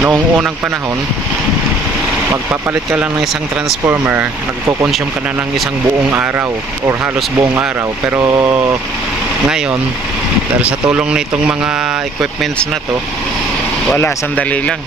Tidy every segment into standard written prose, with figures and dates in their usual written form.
Noong unang panahon, magpapalit ka lang ng isang transformer, nagko-consume ka na ng isang buong araw or halos buong araw. Pero ngayon, dahil sa tulong nitong mga equipments na to, wala, sandali lang.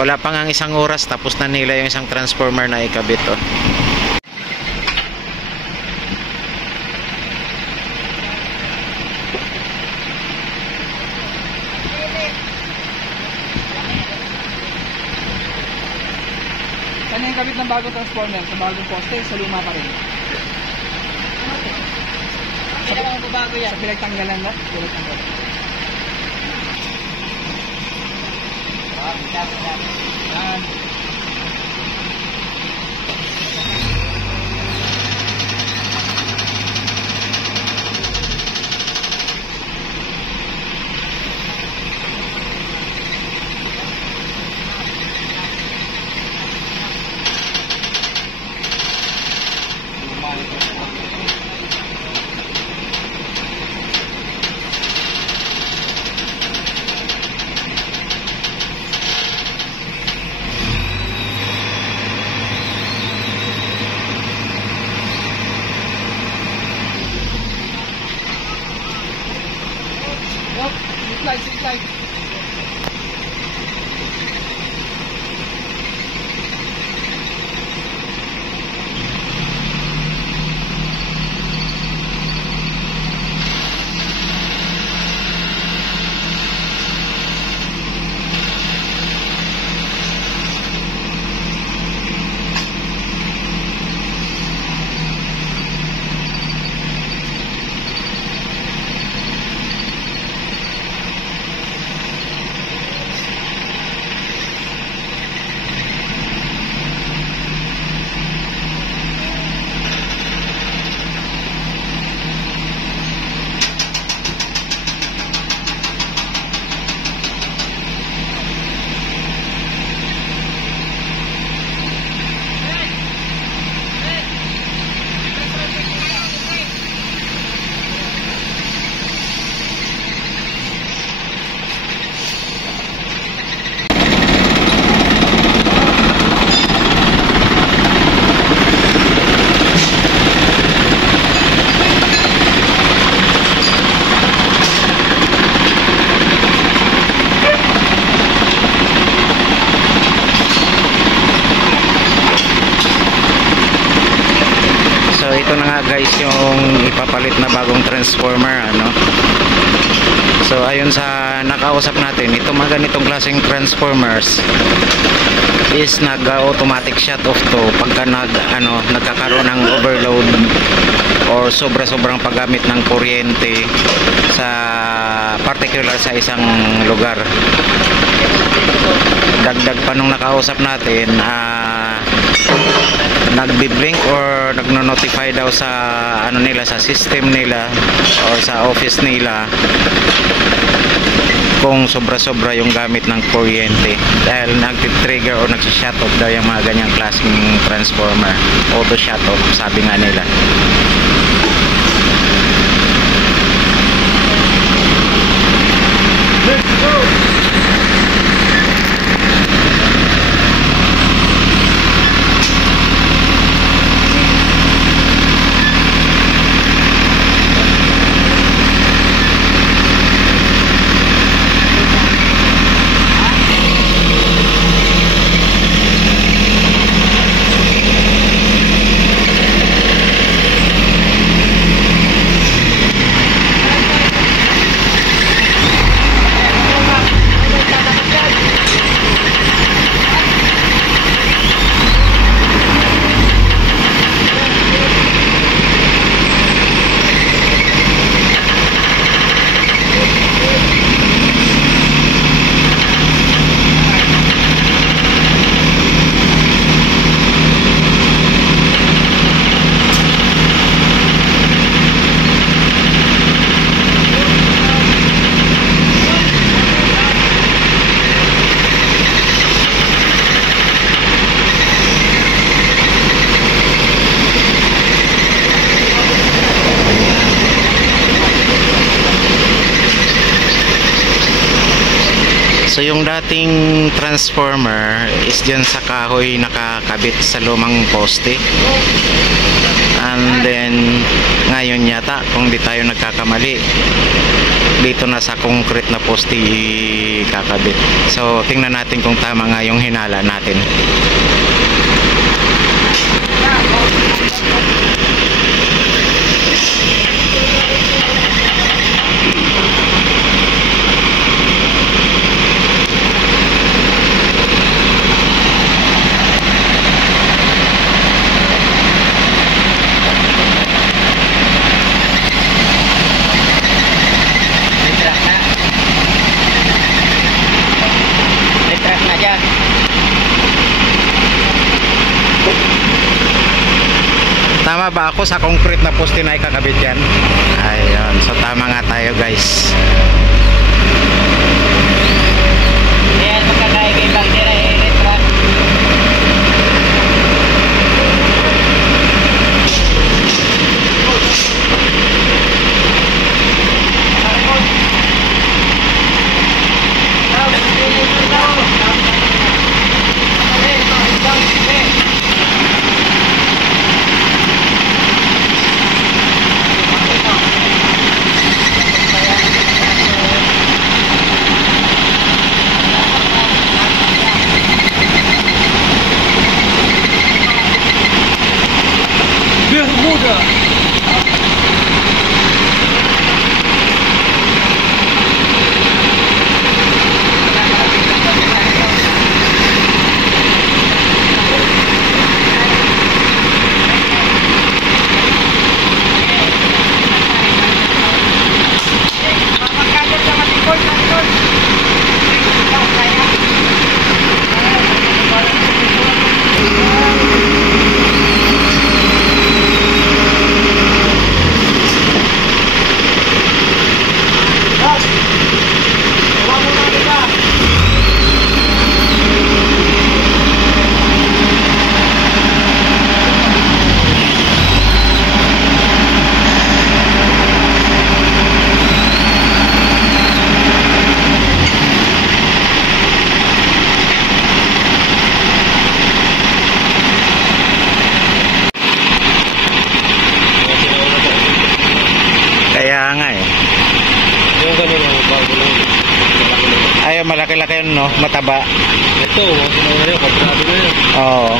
Wala pa nga isang oras tapos na nila yung isang transformer na ikabit. Oh. Saan yung kabit ng bagong transformer? Sa bagong poste, sa luma pa rin? Sa pinagtanggalan na? Pinagtanggalan. Yan. Slide. Ito na nga guys yung ipapalit na bagong transformer, ano. So ayun sa nakausap natin, ito mga ganitong klaseng transformers is nag-automatic shut off to pagka nagkakaroon ng overload or sobrang paggamit ng kuryente sa particular sa isang lugar. Dagdag pa nung nakausap natin, nagbi-blink or nagno-notify daw sa nila, sa system nila or sa office nila kung sobra-sobra yung gamit ng kuryente, dahil nag-trigger or nag-shut off daw yung mga ganyang klaseng transformer. Auto shut off, sabi nga nila. Let's go! yung dating transformer is dyan sa kahoy nakakabit sa lumang poste. And then, ngayon yata, kung di tayo nagkakamali, dito na sa concrete na poste kakabit. So, tingnan natin kung tama nga yung hinala natin. Tama ba ako sa concrete na poste na ikakabit yan? Ayun, so tama nga tayo guys. Ayan, magkakaigay bang tira i-retract. Ay, malaki-laki yun, no? Mataba. Ito, sinabi na yun, kapsabi na yun. Oo.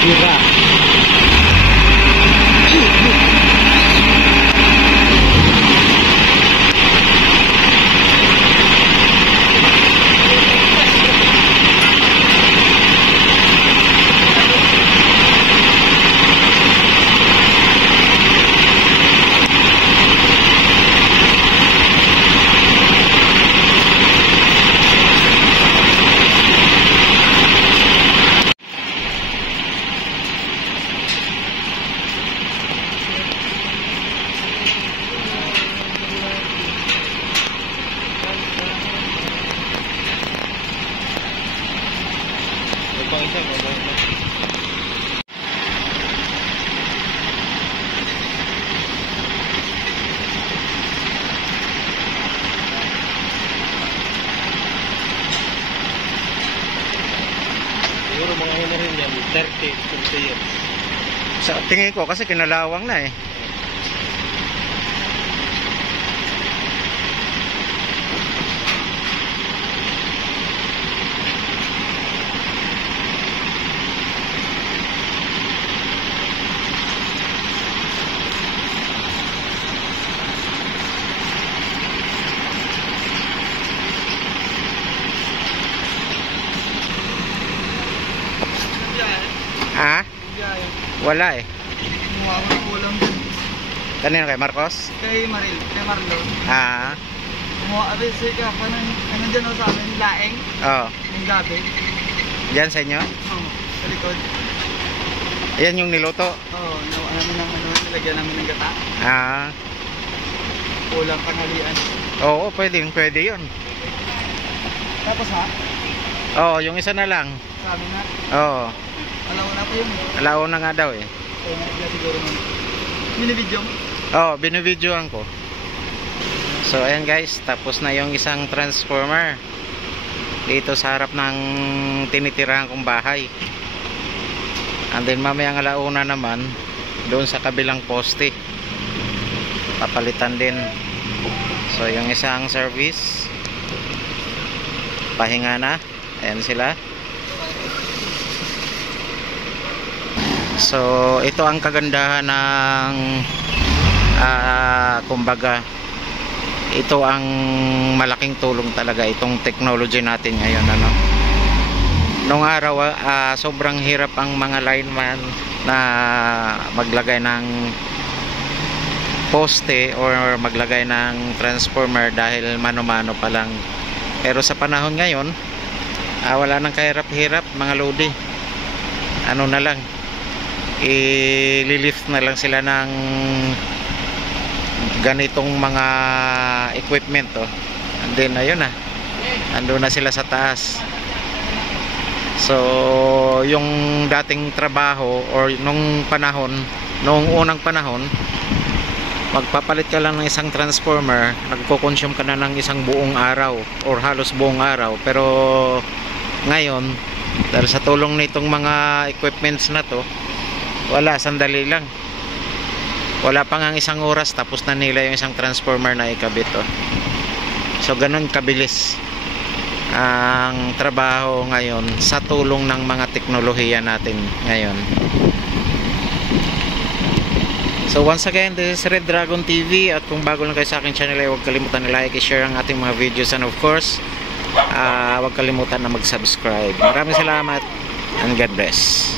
Tira. Siguro mga ano rin yan, 30 years. Sa tingin ko kasi kinalawang na eh. Ha? Wala eh. Kumuha ko ng ulam dun. Kanino kay Marcos? Kay Marlon. Ah. Kumuha, abisay ka pa ng, ano dyan o sa amin, laeng, Oo. ng gabi. Diyan sa inyo? Oo, sa likod. Ayan yung niluto. Oo, nawa namin ng ano, nilagyan namin ng gata. Ah. Ulam panghalian. Oo, pwede yun. Tapos ha, Oo, yung isa na lang. sabi na, Oo. alauna po yun. Alauna nga daw eh. Kaya nga siguro nun. Minibidyo mo? Oh, binibidyoan ko. So ayan guys, tapos na yung isang transformer dito sa harap ng tinitirahan kong bahay. And then mamayang alauna naman doon sa kabilang poste papalitan din. So yung isang service pahinga na. Ayan sila. So ito ang kagandahan ng kumbaga ito ang malaking tulong talaga itong technology natin ngayon, ano. Nung araw sobrang hirap ang mga lineman na maglagay ng poste or maglagay ng transformer dahil mano-mano pa lang. Pero sa panahon ngayon wala nang kahirap-hirap mga lodi. Ano na lang, i-lift na lang sila ng ganitong mga equipment, oh. And then ayun na, andun na sila sa taas. So yung dating trabaho or nung unang panahon, magpapalit ka lang ng isang transformer, nagko-consume ka na ng isang buong araw or halos buong araw. Pero ngayon, dahil sa tulong nitong mga equipments na to, wala, sandali lang. Wala pa nga isang oras tapos na nila yung isang transformer na ikabit, oh. So ganun kabilis ang trabaho ngayon sa tulong ng mga teknolohiya natin ngayon. So once again, this is Red Dragon TV, at kung bago lang kayo sa aking channel ay huwag kalimutan na like, i-share ang ating mga videos, and of course huwag kalimutan na mag-subscribe. Maraming salamat and God bless.